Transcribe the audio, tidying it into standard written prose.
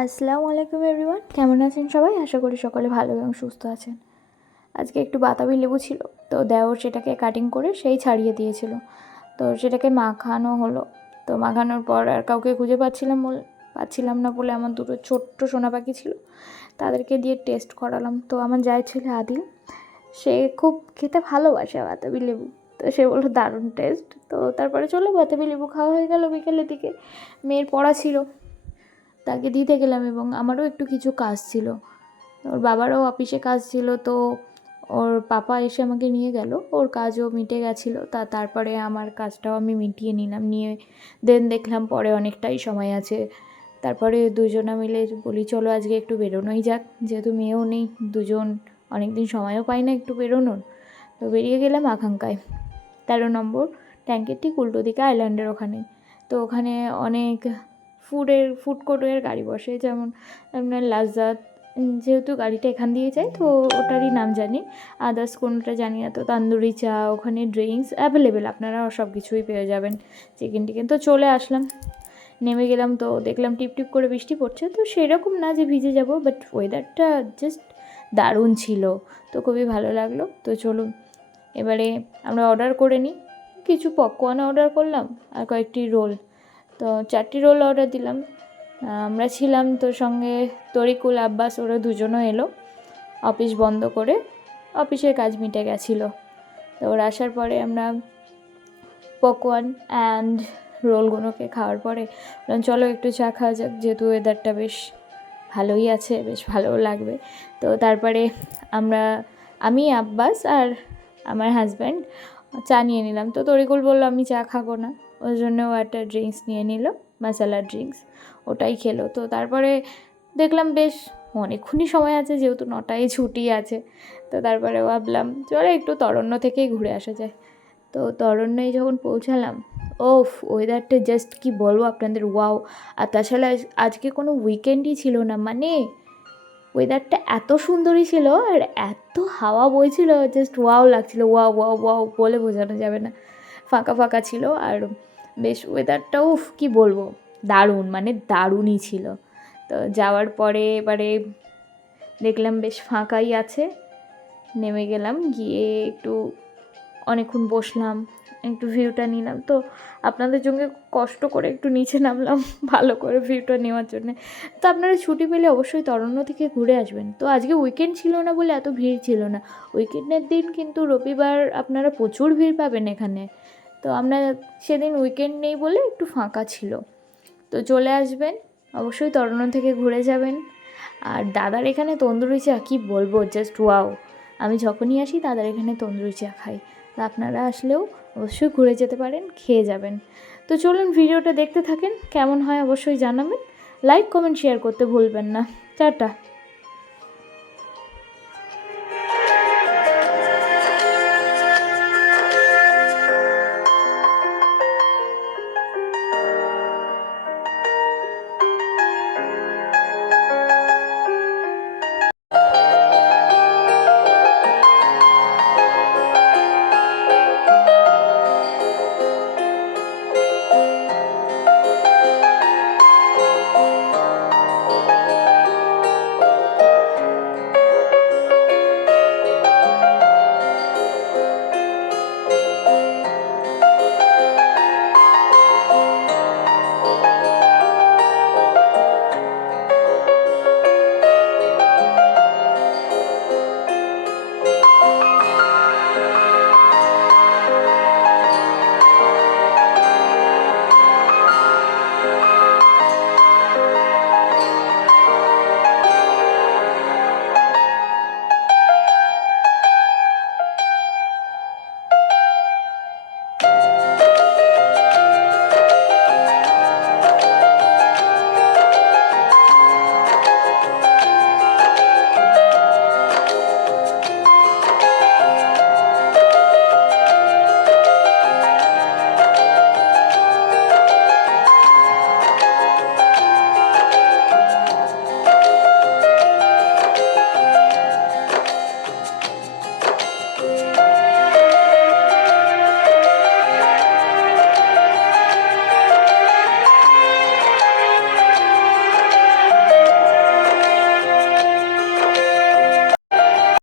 আসসালামু আলাইকুম এভরিওয়ান, কেমন আছেন সবাই? আশা করি সকলে ভালো এবং সুস্থ আছেন। আজকে একটু বাতাবি লেবু ছিল, তো দেওর সেটাকে কাটিং করে সেই ছাড়িয়ে দিয়েছিল, তো সেটাকে মাখানো হলো। তো মাখানোর পর আর কাউকে খুঁজে পাচ্ছিলাম না বলে আমার দুটো ছোট্ট সোনা পাখি ছিল, তাদেরকে দিয়ে টেস্ট করালাম। তো আমার যায় ছেলে আদিল, সে খুব খেতে ভালোবাসে বাতাবি লেবু, তো সে বললো দারুণ টেস্ট। তো তারপরে চলো বাতাবি লেবু খাওয়া হয়ে গেল। বিকেলের দিকে মেয়ের পড়া ছিল, তাকে দিতে গেলাম এবং আমারও একটু কিছু কাজ ছিল। ওর বাবারও অফিসে কাজ ছিল, তো ওর পাপা এসে আমাকে নিয়ে গেল, ওর কাজও মিটে গেছিলো। তারপরে আমার কাজটাও আমি মিটিয়ে নিলাম, নিয়ে দেখলাম পরে অনেকটাই সময় আছে। তারপরে দুজনা মিলে বলি চলো আজকে একটু বেরোনোই যাক, যেহেতু মেয়েও নেই, দুজন অনেক দিন সময়ও পাই না একটু বেরোনোর। তো বেরিয়ে গেলাম আকাঙ্ক্ষায়, 13 নম্বর ট্যাঙ্কের ঠিক উল্টো দিকে আইল্যান্ডের ওখানে। তো ওখানে অনেক ফুড কোর্টের গাড়ি বসে, যেমন আপনার লাজ্জাত, যেহেতু গাড়িটা এখান দিয়ে যায় তো ওটারই নাম জানি, আদার্স কোনটা জানি না। তো তান্দুরি চা, ওখানে ড্রিঙ্কস অ্যাভেলেবেল, আপনারা সব কিছুই পেয়ে যাবেন। চিকেন টিকেন। তো চলে আসলাম, নেমে গেলাম, তো দেখলাম টিপ টিপ করে বৃষ্টি পড়ছে। তো সেরকম না যে ভিজে যাব, বাট ওয়েদারটা জাস্ট দারুণ ছিল, তো খুবই ভালো লাগলো। তো চলুন এবারে আমরা অর্ডার করে নিই। কিছু পপকর্ন অর্ডার করলাম আর কয়েকটি রোল, তো 4টি রোল অর্ডার দিলাম। আমরা ছিলাম, তো সঙ্গে তরিকুল, আব্বাস, ওরা দুজনও এলো অফিস বন্ধ করে, অফিসের কাজ মিটে গেছিলো। তো ওরা আসার পরে আমরা পপকর্ন অ্যান্ড রোলগুলোকে খাওয়ার পরে চলো একটু চা খাওয়া যাক, যেহেতু ওয়েদারটা বেশ ভালোই আছে, বেশ ভালোও লাগবে। তো তারপরে আমি, আব্বাস আর আমার হাজব্যান্ড চা নিয়ে নিলাম। তো তরিকুল বললো আমি চা খাবো না, ওই জন্য ও একটা ড্রিঙ্কস নিয়ে নিল, মশলা ড্রিঙ্কস, ওটাই খেলো। তো তারপরে দেখলাম বেশ অনেকক্ষণই সময় আছে, যেহেতু 9টায় ছুটি আছে। তো তারপরে ভাবলাম চলো একটু তরণ্য থেকেই ঘুরে আসা যায়। তো তরণ্যে যখন পৌঁছালাম, ওফ, ওয়েদারটা জাস্ট কি বলবো আপনাদের, ওয়াও। আর তাছাড়া আজকে কোনো উইকেন্ডই ছিল না, মানে ওয়েদারটা এত সুন্দরই ছিল আর এত হাওয়া বইছিল, জাস্ট ওয়াও লাগছিলো, ওয়াও ওয়াও ওয়াও বলে বোঝানো যাবে না। ফাঁকা ফাঁকা ছিল আর বেশ ওয়েদারটাও কি বলবো, দারুণ, মানে দারুণই ছিল। তো যাওয়ার পরে এবারে দেখলাম বেশ ফাঁকাই আছে, নেমে গেলাম, গিয়ে একটু অনেকক্ষণ বসলাম, একটু ভিউটা নিলাম। তো আপনাদের সঙ্গে কষ্ট করে একটু নিচে নামলাম ভালো করে ভিউটা নেওয়ার জন্যে। তো আপনারা ছুটি পেলে অবশ্যই তরণ্য থেকে ঘুরে আসবেন। তো আজকে উইকেন্ড ছিল না বলে এত ভিড় ছিল না, উইকেন্ডের দিন কিন্তু রবিবার আপনারা প্রচুর ভিড় পাবেন এখানে। তো আমরা সেদিন উইকেন্ড নেই বলে একটু ফাঁকা ছিল। তো চলে আসবেন অবশ্যই, তরণ্য থেকে ঘুরে যাবেন। আর দাদার এখানে তন্দুরি চা কী বলবো, জাস্ট ওয়াও। আমি যখনই আসি দাদার এখানে তন্দুরি চা খাই, তো আপনারা আসলেও অবশ্যই ঘুরে যেতে পারেন, খেয়ে যাবেন। তো চলুন ভিডিওটা দেখতে থাকেন, কেমন হয় অবশ্যই জানাবেন, লাইক কমেন্ট শেয়ার করতে ভুলবেন না। টাটা।